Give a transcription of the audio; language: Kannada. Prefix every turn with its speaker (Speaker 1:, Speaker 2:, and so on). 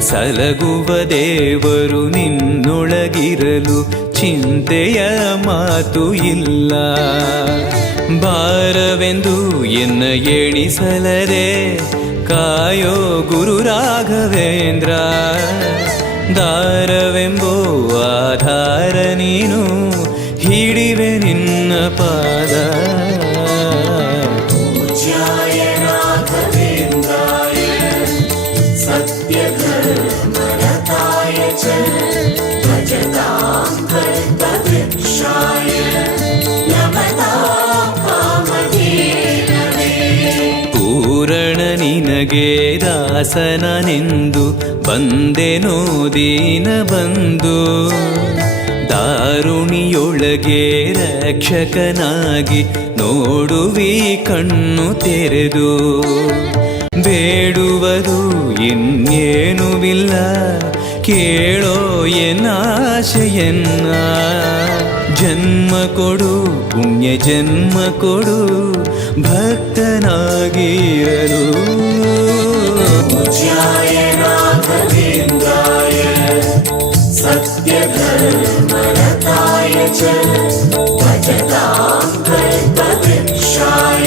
Speaker 1: ಸಲಗುವ ದೇವರು ನಿನ್ನೊಳಗಿರಲು ಚಿಂತೆಯ ಮಾತು ಇಲ್ಲ. ಬಾರವೆಂದು ಎನ್ನ ಎಣಿಸಲರೆ ಕಾಯೋ ಗುರು ರಾಘವೇಂದ್ರ. ದಾರವೆಂಬೋ ಆಧಾರ ನೀನು ಹಿಡಿವೆ ನಿನ್ನ ಪಾದ. ನಿನಗೆ ದಾಸನನೆಂದು ಬಂದೆನೋ ದೀನ ಬಂದು. ದಾರುಣಿಯೊಳಗೆ ರಕ್ಷಕನಾಗಿ ನೋಡುವಿ ಕಣ್ಣು ತೆರೆದು. ಬೇಡುವುದು ಇನ್ನೇನುವಿಲ್ಲ, ಕೇಳೋ ಎನ್ನಾಶೆಯನ್ನ ಜನ್ಮ ಕೊಡು, ಪುಣ್ಯ ಜನ್ಮ ಕೊಡು, ಭಕ್ತನಾಗಿರಲು
Speaker 2: सत्यधर्मरताय च भजतां कल्पवृक्षाय